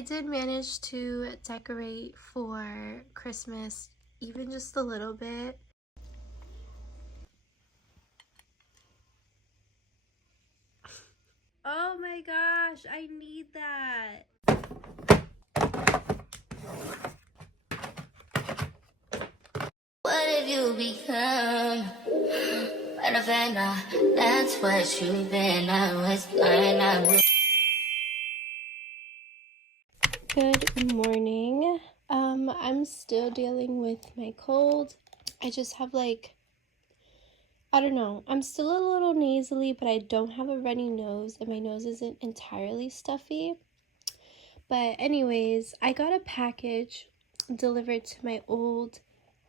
I did manage to decorate for Christmas, even just a little bit. Oh my gosh, I need that. What have you become? An offender, that's what you've been. I was blind, I was. Good morning. I'm still dealing with my cold. I just have I don't know. I'm still a little nasally, but I don't have a runny nose, and my nose isn't entirely stuffy. But anyways, I got a package delivered to my old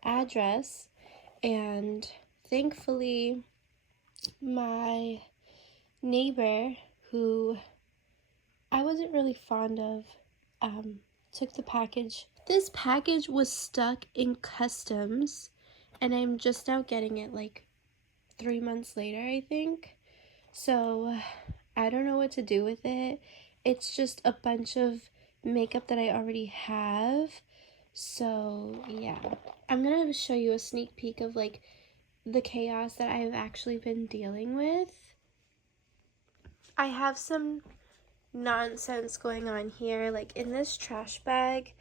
address, and thankfully my neighbor, who I wasn't really fond of, took the package. This package was stuck in customs, and I'm just now getting it 3 months later, I think. So I don't know what to do with it. It's just a bunch of makeup that I already have. So yeah, I'm gonna show you a sneak peek of the chaos that I've actually been dealing with. I have some nonsense going on here. Like in this trash bag,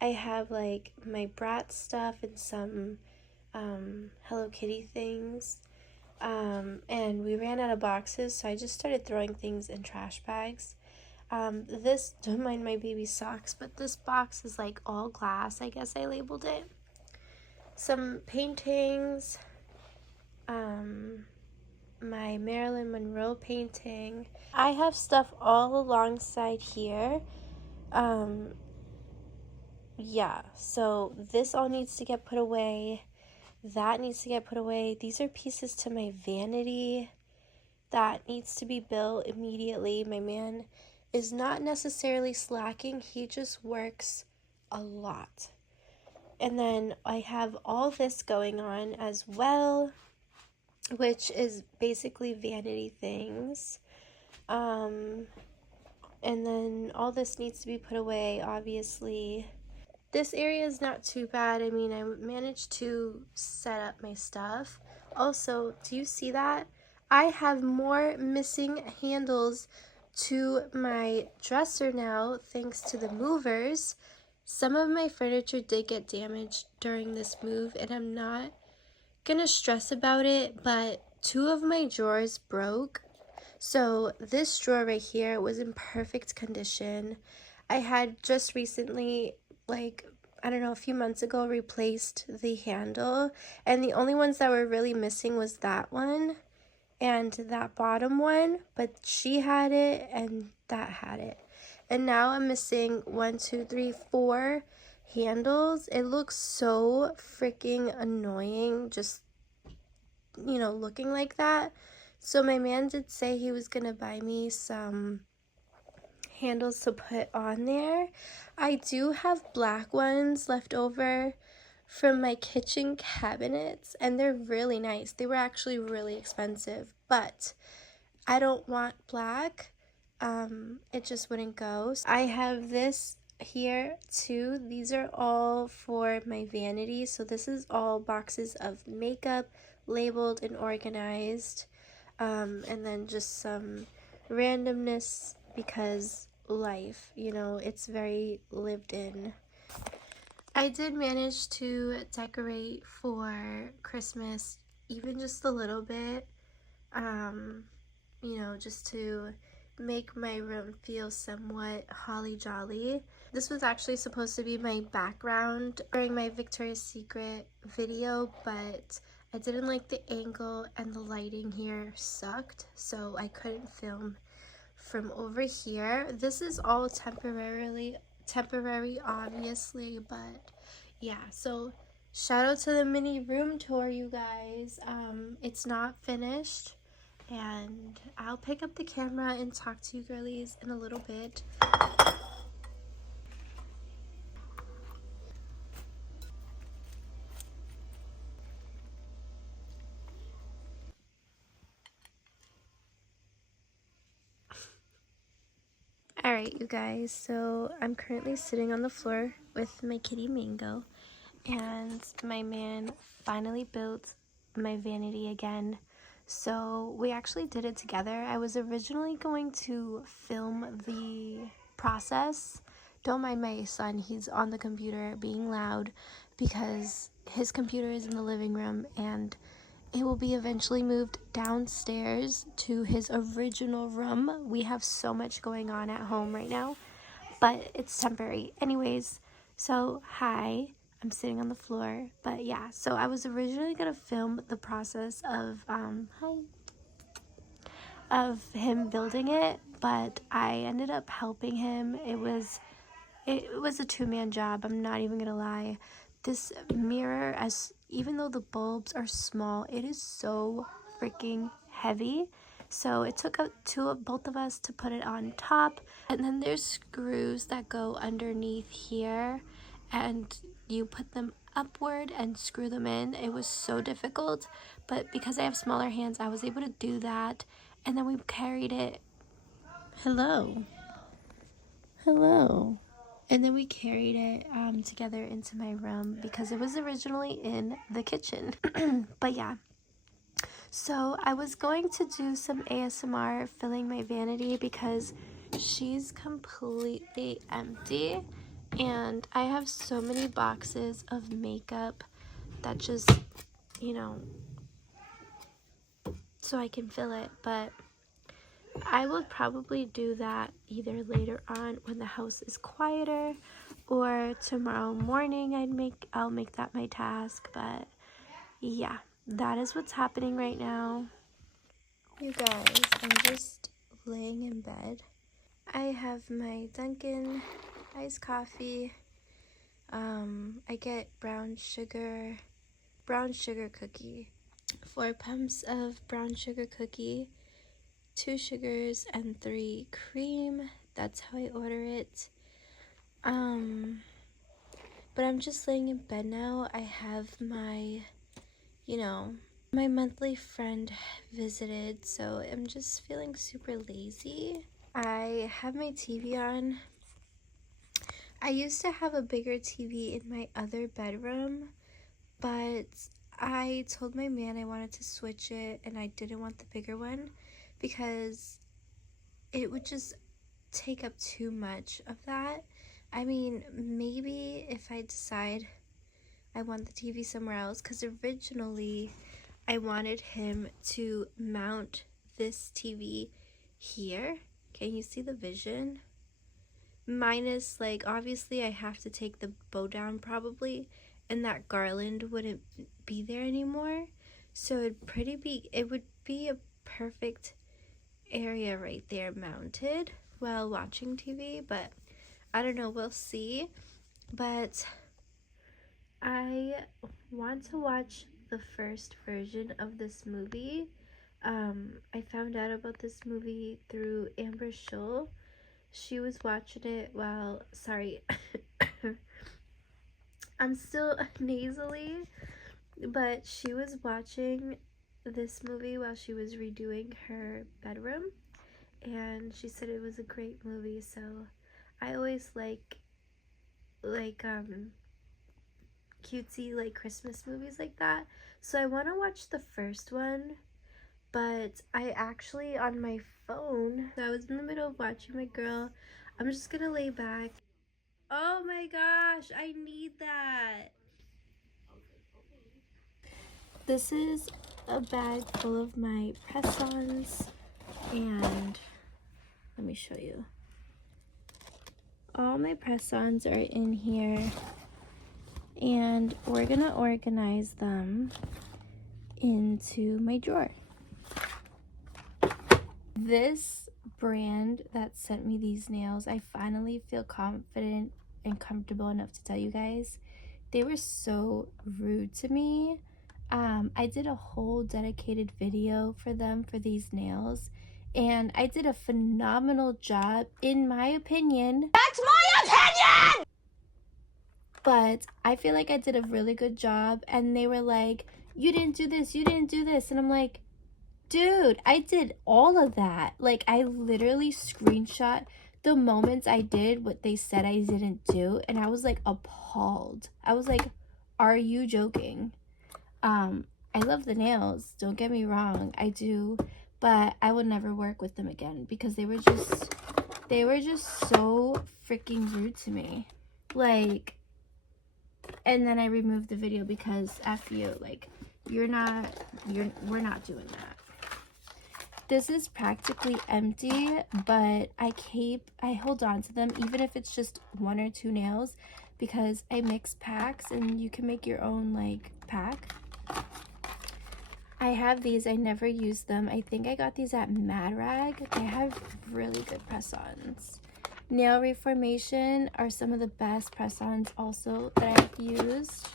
I have my Brat stuff and some Hello Kitty things. And we ran out of boxes, so I just started throwing things in trash bags. This, don't mind my baby socks, but this box is all glass, I guess I labeled it. Some paintings, my Marilyn Monroe painting. I have stuff all alongside here. Yeah, so this all needs to get put away. That needs to get put away. These are pieces to my vanity that needs to be built immediately. My man is not necessarily slacking, he just works a lot. And then I have all this going on as well, which is basically vanity things. And then all this needs to be put away, obviously. This area is not too bad. I mean, I managed to set up my stuff. Also, do you see that? I have more missing handles to my dresser now, thanks to the movers. Some of my furniture did get damaged during this move, and I'm not gonna stress about it, but 2 of my drawers broke. So this drawer right here was in perfect condition. I had just recently, I don't know, a few months ago, replaced the handle, and the only ones that were really missing was that one and that bottom one, but she had it and that had it. And now I'm missing 1, 2, 3, 4 handles. It looks so freaking annoying just, looking like that. So my man did say he was gonna buy me some handles to put on there. I do have black ones left over from my kitchen cabinets, and they're really nice. They were actually really expensive, but I don't want black. It just wouldn't go. I have this here too. These are all for my vanity. So this is all boxes of makeup labeled and organized. And then just some randomness because life, it's very lived in. I did manage to decorate for Christmas, even just a little bit, just to make my room feel somewhat holly jolly. This was actually supposed to be my background during my Victoria's Secret video, but I didn't like the angle and the lighting here sucked, so I couldn't film from over here. This is all temporary obviously, but yeah, so shout out to the mini room tour, you guys. It's not finished, and I'll pick up the camera and talk to you girlies in a little bit. All Alright, you guys, so I'm currently sitting on the floor with my kitty Mango, and my man finally built my vanity again. So we actually did it together. I was originally going to film the process. Don't mind my son, he's on the computer being loud because his computer is in the living room and it will be eventually moved downstairs to his original room. We have so much going on at home right now, but it's temporary. Anyways, so hi, I'm sitting on the floor. But yeah, so I was originally gonna film the process of him building it, but I ended up helping him. It was a two-man job, I'm not even gonna lie. This mirror, as even though the bulbs are small, it is so freaking heavy. So it took both of us to put it on top. And then there's screws that go underneath here, and you put them upward and screw them in. It was so difficult, but because I have smaller hands, I was able to do that. And then we carried it. Hello. And then we carried it together into my room because it was originally in the kitchen. But yeah, so I was going to do some ASMR filling my vanity because she's completely empty, and I have so many boxes of makeup that just, so I can fill it. But I will probably do that either later on when the house is quieter, or tomorrow morning I'll make that my task. But yeah, that is what's happening right now. You guys, I'm just laying in bed. I have my Dunkin' iced coffee. I get brown sugar cookie. 4 pumps of brown sugar cookie, 2 sugars and 3 cream. That's how I order it. But I'm just laying in bed now. I have my, my monthly friend visited, so I'm just feeling super lazy. I have my TV on. I used to have a bigger TV in my other bedroom, but I told my man I wanted to switch it and I didn't want the bigger one because it would just take up too much of that. I mean, maybe if I decide I want the TV somewhere else, because originally I wanted him to mount this TV here. Can you see the vision? Minus, like, obviously I have to take the bow down probably, and that garland wouldn't be there anymore. So it would be a perfect area right there mounted while watching TV, but I don't know, we'll see. But I want to watch the first version of this movie. I found out about this movie through Amber Schull. She was watching it while, sorry, I'm still nasally, but she was watching this movie while she was redoing her bedroom, and she said it was a great movie. So I always like cutesy, like, Christmas movies like that, so I want to watch the first one. But I actually, on my phone, so I was in the middle of watching my girl. I'm just gonna lay back. Oh my gosh, I need that. This is a bag full of my press-ons, and let me show you. All my press-ons are in here, and we're gonna organize them into my drawer. This brand that sent me these nails, I finally feel confident and comfortable enough to tell you guys. They were so rude to me. I did a whole dedicated video for them for these nails, and I did a phenomenal job, in my opinion. That's my opinion! But I feel like I did a really good job, and they were like, you didn't do this, and I'm like, dude, I did all of that. Like, I literally screenshot the moments I did what they said I didn't do, and I was like appalled. I was like, are you joking? I love the nails, don't get me wrong, I do, but I would never work with them again because they were just so freaking rude to me. Like, and then I removed the video because F you, like, we're not doing that. This is practically empty, but I hold on to them even if it's just 1 or 2 nails because I mix packs and you can make your own like pack. I have these, I never use them. I think I got these at Mad Rag. They have really good press-ons. Nail Reformation are some of the best press-ons also that I've used.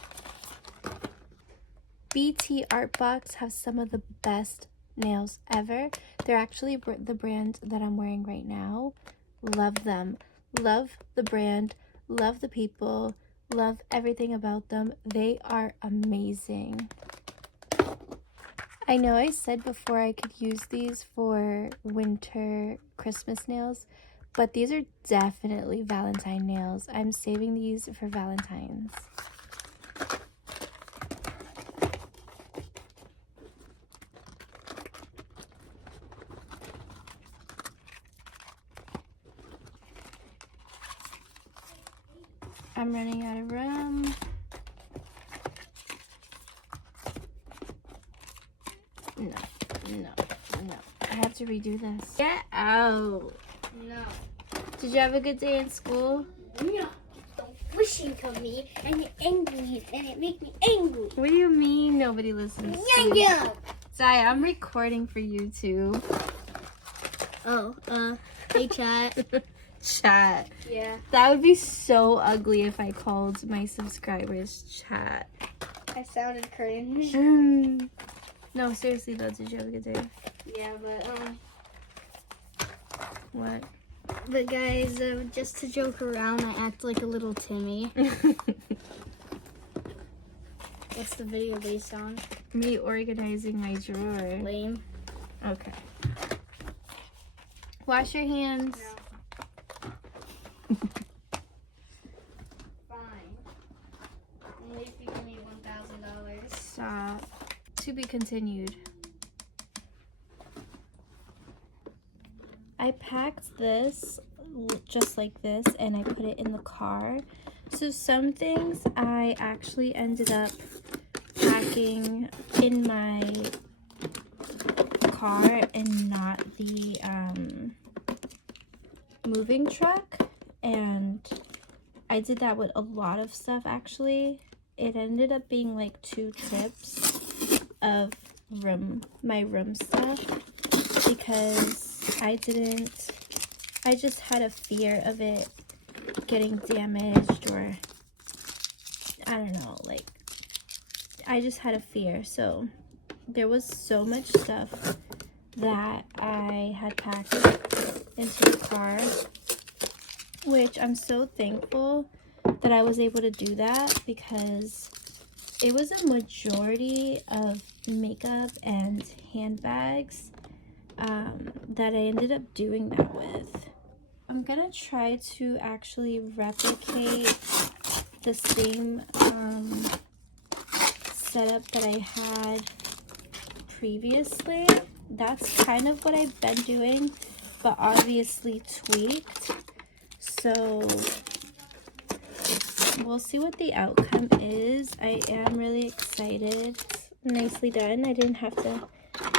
BT Art Box have some of the best nails ever. They're actually the brand that I'm wearing right now. Love them. Love the brand. Love the people. Love everything about them. They are amazing. I know I said before I could use these for winter Christmas nails, but these are definitely Valentine nails. I'm saving these for Valentine's. I'm running out of room. No. I have to redo this. Get out. No. Did you have a good day in school? No. Don't wishing to me and you're angry and it makes me angry. What do you mean nobody listens to you? Yeah. Zaya, I'm recording for YouTube. Oh, hey chat. Chat. Yeah. That would be so ugly if I called my subscribers chat. I sounded cringe. No, seriously though, did you have a good day? Yeah, but What? But guys, just to joke around, I act like a little Timmy. What's the video based on? Me organizing my drawer. Lame. Okay. Wash your hands. No. Fine. Only if you give me $1,000. Stop. To be continued. I packed this just like this and I put it in the car. So some things I actually ended up packing in my car and not the moving truck, and I did that with a lot of stuff actually. It ended up being like 2 trips of my room stuff because I just had a fear of it getting damaged, or I don't know, like I just had a fear. So there was so much stuff that I had packed into the car, which I'm so thankful that I was able to do that because it was a majority of makeup and handbags that I ended up doing that with. I'm gonna try to actually replicate the same setup that I had previously. That's kind of what I've been doing, but obviously tweaked. So we'll see what the outcome is. I am really excited. Nicely done. I didn't have to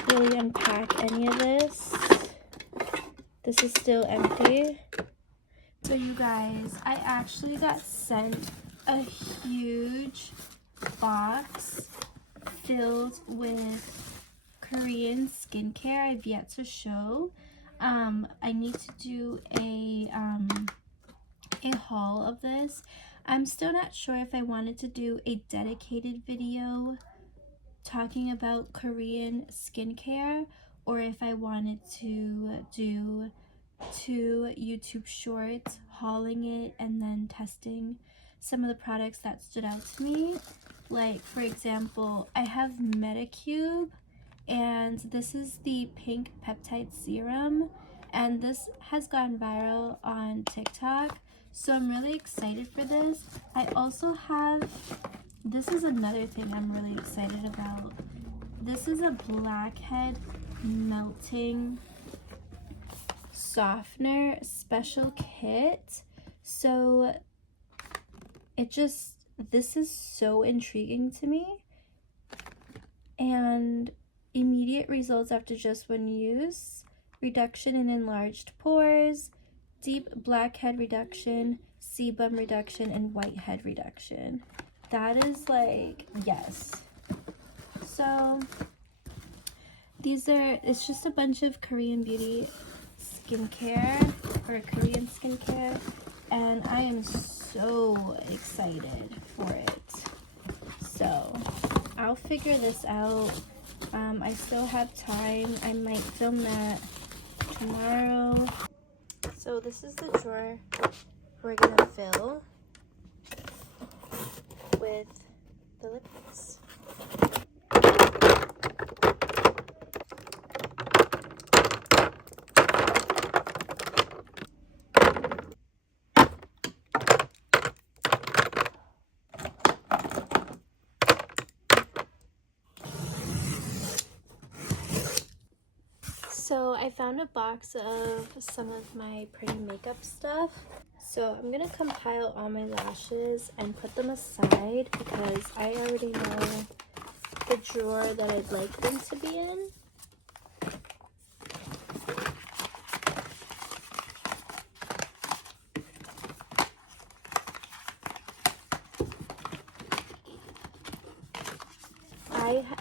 really unpack any of this. This is still empty. So you guys, I actually got sent a huge box filled with Korean skincare I've yet to show. I need to do a haul of this. I'm still not sure if I wanted to do a dedicated video talking about Korean skincare or if I wanted to do 2 YouTube shorts hauling it and then testing some of the products that stood out to me. Like, for example, I have Medicube, and this is the pink peptide serum, and this has gone viral on TikTok, so I'm really excited for this. I also have, this is another thing I'm really excited about. This is a blackhead melting softener special kit. So this is so intriguing to me, and immediate results after just one use, reduction in enlarged pores, deep blackhead reduction, sebum reduction, and whitehead reduction. That is like, yes. So it's just a bunch of Korean beauty skincare, or Korean skincare, and I am so excited for it. So I'll figure this out. I still have time. I might film that tomorrow. So this is the drawer we're gonna fill with the liquids. So I found a box of some of my pretty makeup stuff. So I'm gonna compile all my lashes and put them aside because I already know the drawer that I'd like them to be in.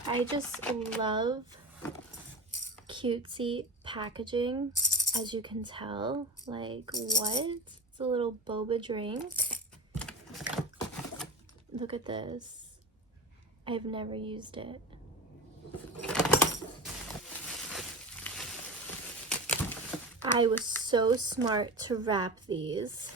I just love cutesy packaging, as you can tell. Like, what? It's a little boba drink. Look at this. I've never used it. I was so smart to wrap these.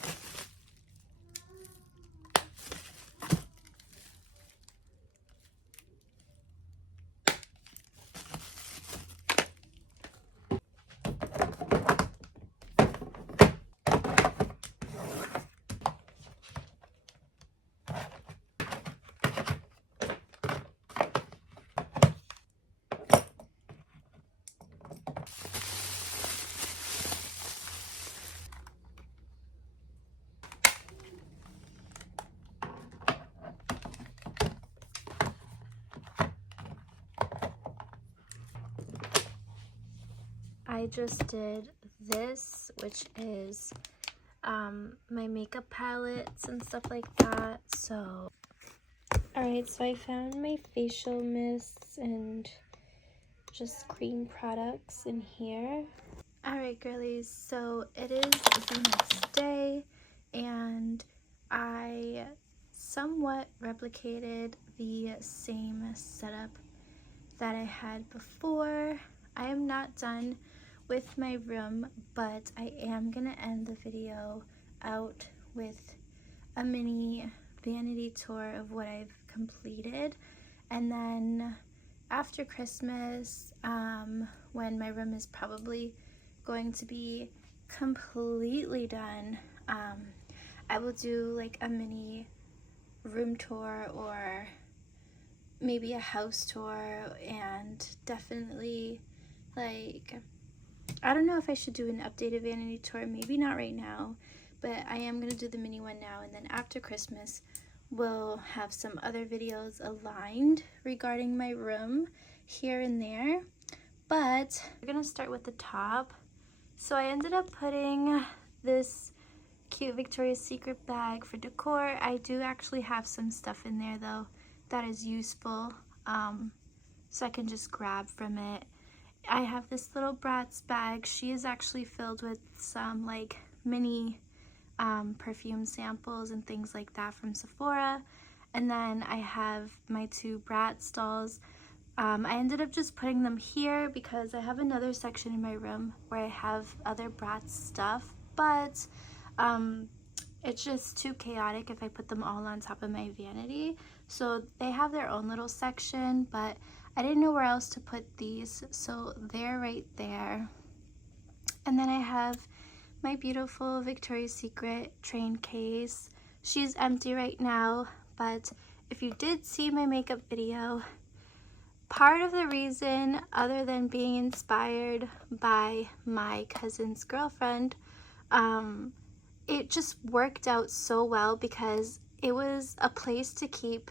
I just did this, which is my makeup palettes and stuff like that. So alright, so I found my facial mists and just cream products in here. Alright girlies, so it is the next day and I somewhat replicated the same setup that I had before. I am not done with my room, but I am gonna end the video out with a mini vanity tour of what I've completed, and then after Christmas, when my room is probably going to be completely done, I will do like a mini room tour or maybe a house tour, and definitely, like, I don't know if I should do an updated vanity tour, maybe not right now, but I am going to do the mini one now, and then after Christmas we'll have some other videos aligned regarding my room here and there. But we're going to start with the top. So I ended up putting this cute Victoria's Secret bag for decor. I do actually have some stuff in there though that is useful, so I can just grab from it. I have this little Bratz bag. She is actually filled with some like mini perfume samples and things like that from Sephora. And then I have my two Bratz dolls. I ended up just putting them here because I have another section in my room where I have other Bratz stuff, but it's just too chaotic if I put them all on top of my vanity. So they have their own little section, but I didn't know where else to put these, so they're right there. And then I have my beautiful Victoria's Secret train case. She's empty right now, but if you did see my makeup video, part of the reason, other than being inspired by my cousin's girlfriend, it just worked out so well because it was a place to keep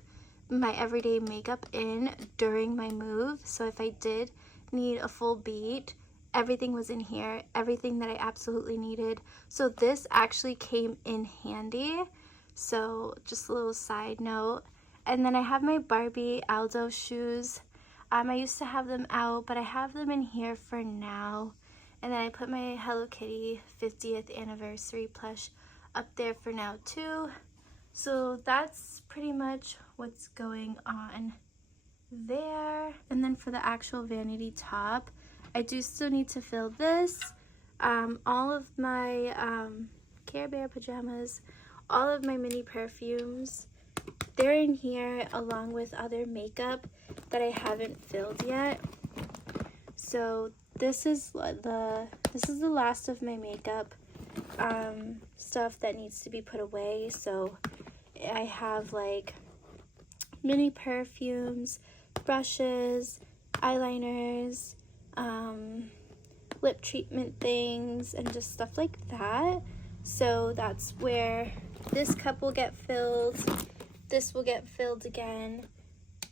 my everyday makeup in during my move. So if I did need a full beat, everything was in here, everything that I absolutely needed. So this actually came in handy. So just a little side note. And then I have my Barbie Aldo shoes. I used to have them out, but I have them in here for now. And then I put my Hello Kitty 50th anniversary plush up there for now too. So that's pretty much what's going on there. And then for the actual vanity top, I do still need to fill this. All of my Care Bear pajamas, all of my mini perfumes, they're in here along with other makeup that I haven't filled yet. So this is the last of my makeup stuff that needs to be put away. So I have like mini perfumes, brushes, eyeliners, lip treatment things, and just stuff like that. So that's where this cup will get filled. This will get filled again.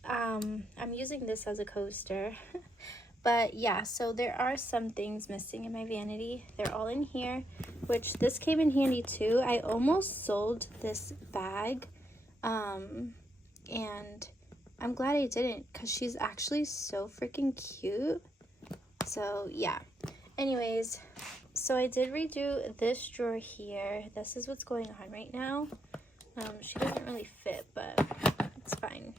I'm using this as a coaster. But yeah, so there are some things missing in my vanity. They're all in here, which this came in handy too. I almost sold this bag, and I'm glad I didn't because she's actually so freaking cute. So yeah, anyways, so I did redo this drawer here. This is what's going on right now. She doesn't really fit, but it's fine.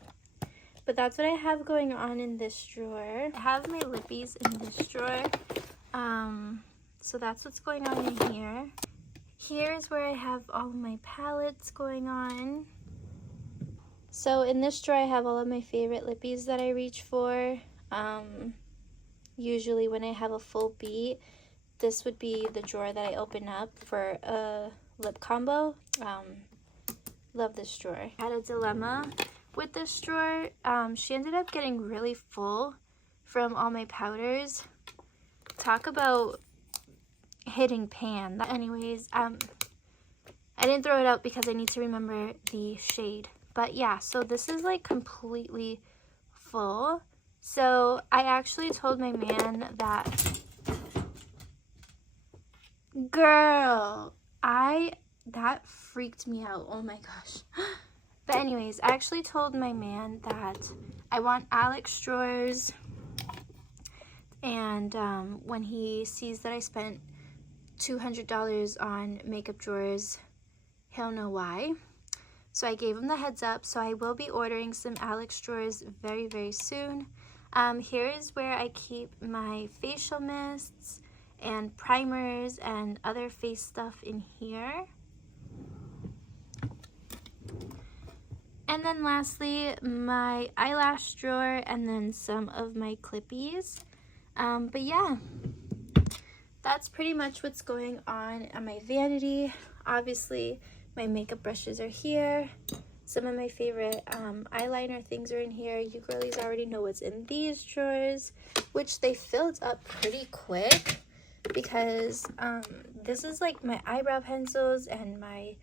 But that's what I have going on in this drawer. I have my lippies in this drawer. So that's what's going on in here. Here is where I have all of my palettes going on. So in this drawer, I have all of my favorite lippies that I reach for. Usually when I have a full beat, this would be the drawer that I open up for a lip combo. Love this drawer. I had a dilemma with this drawer. She ended up getting really full from all my powders. Talk about hitting pan. Anyways, I didn't throw it out because I need to remember the shade. But yeah, so this is like completely full. So I actually told my man that, girl, that freaked me out. Oh my gosh. But anyways, I actually told my man that I want Alex drawers, and when he sees that I spent $200 on makeup drawers, he'll know why. So I gave him the heads up, so I will be ordering some Alex drawers very, very soon. Here is where I keep my facial mists and primers and other face stuff in here. And then lastly, my eyelash drawer and then some of my clippies. But yeah, that's pretty much what's going on my vanity. Obviously, my makeup brushes are here. Some of my favorite eyeliner things are in here. You girlies already know what's in these drawers, which they filled up pretty quick because this is like my eyebrow pencils and my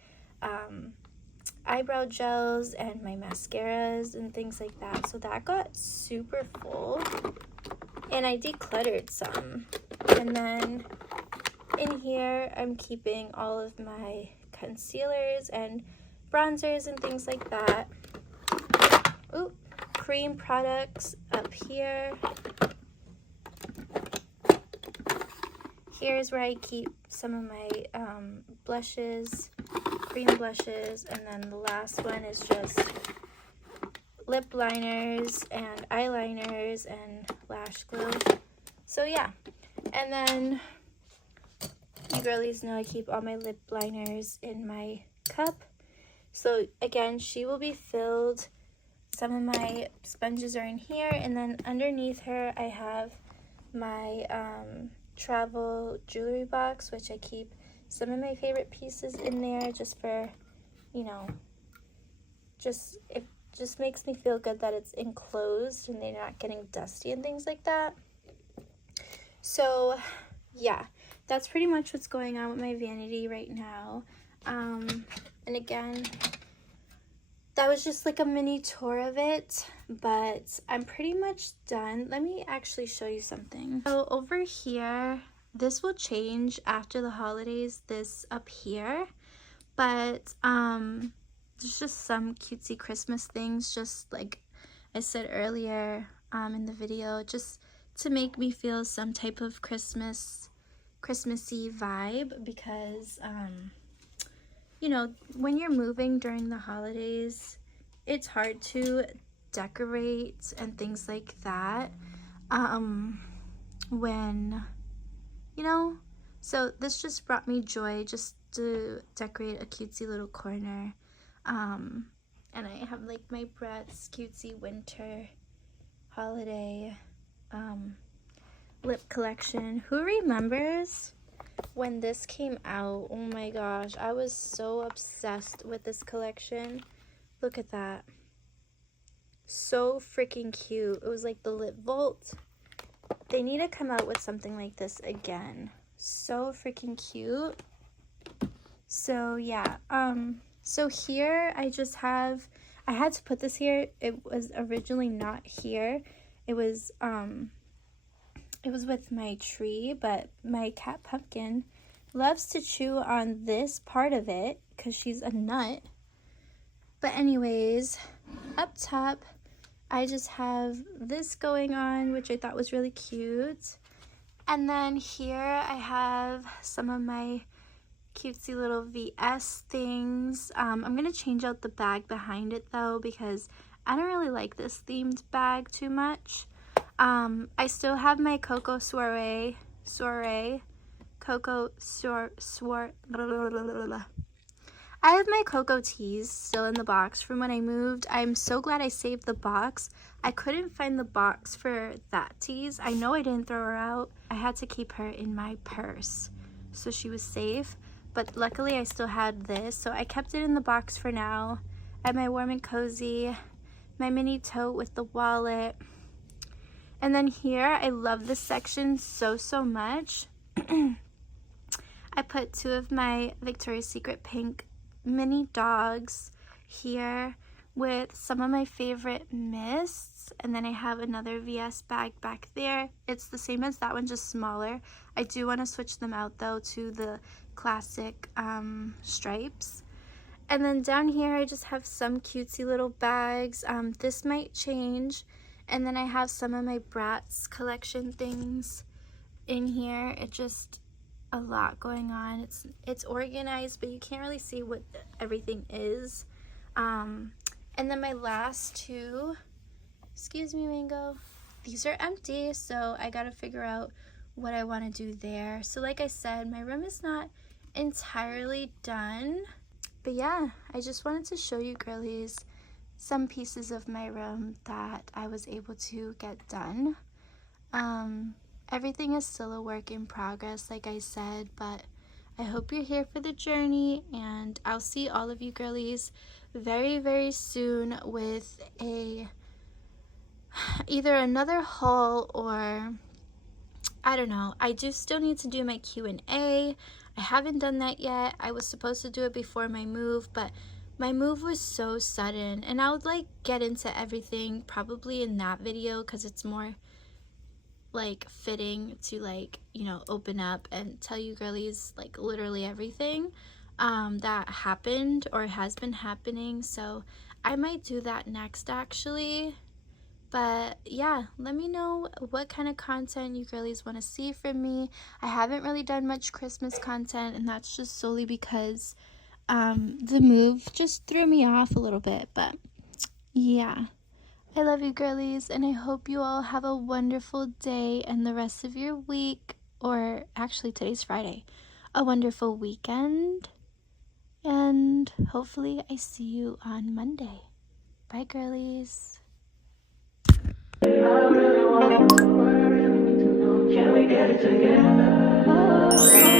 eyebrow gels and my mascaras and things like that. So that got super full, and I decluttered some. And then in here I'm keeping all of my concealers and bronzers and things like that. Ooh, cream products up here. Here's where I keep some of my blushes, cream blushes, and then the last one is just lip liners and eyeliners and lash glue. So yeah, and then you girlies know I keep all my lip liners in my cup. So again, she will be filled. Some of my sponges are in here, and then underneath her I have my travel jewelry box, which I keep some of my favorite pieces in there just for, you know, it just makes me feel good that it's enclosed and they're not getting dusty and things like that. So yeah, that's pretty much what's going on with my vanity right now. And again, that was just like a mini tour of it, but I'm pretty much done. Let me actually show you something. So over here, this will change after the holidays, this up here, but there's just some cutesy Christmas things, just like I said earlier in the video, just to make me feel some type of Christmassy vibe, because you know, when you're moving during the holidays, it's hard to decorate and things like that when, you know, so this just brought me joy just to decorate a cutesy little corner. And I have like my Bratz cutesy winter holiday lip collection. Who remembers when this came out? Oh my gosh, I was so obsessed with this collection. Look at that. So freaking cute. It was like the lip vault. They need to come out with something like this again. So freaking cute. So yeah, so here I had to put this here. It was originally not here. It was with my tree, but my cat Pumpkin loves to chew on this part of it because she's a nut. But anyways, up top, I just have this going on, which I thought was really cute. And then here I have some of my cutesy little VS things. I'm going to change out the bag behind it though, because I don't really like this themed bag too much. I still have my Coco Soiree, Coco Soiree, I have my Coco teas still in the box from when I moved. I'm so glad I saved the box. I couldn't find the box for that teas. I know I didn't throw her out. I had to keep her in my purse, so she was safe. But luckily I still had this, so I kept it in the box for now. I have my Warm and Cozy, my mini tote with the wallet. And then here, I love this section so much. I put two of my Victoria's Secret pink mini dogs here with some of my favorite mists. And then I have another VS bag back there. It's the same as that one, just smaller. I do want to switch them out though to the classic stripes. And then down here, I just have some cutesy little bags. This might change. And then I have some of my Bratz collection things in here. It just a lot going on. It's organized, but you can't really see what everything is. And then my last two, excuse me, Mango, these are empty, so I gotta figure out what I want to do there. So like I said, my room is not entirely done, but yeah, I just wanted to show you girlies some pieces of my room that I was able to get done. Everything is still a work in progress, like I said, but I hope you're here for the journey, and I'll see all of you girlies very soon with either another haul or I don't know. I do still need to do my Q&A. I haven't done that yet. I was supposed to do it before my move, but my move was so sudden, and I would like get into everything probably in that video because it's more like fitting to like, you know, open up and tell you girlies like literally everything that happened or has been happening. So I might do that next actually. But yeah, let me know what kind of content you girlies want to see from me. I haven't really done much Christmas content, and that's just solely because the move just threw me off a little bit. But yeah, I love you girlies, and I hope you all have a wonderful day and the rest of your week, or actually today's Friday, a wonderful weekend, and hopefully I see you on Monday. Bye girlies. get it together.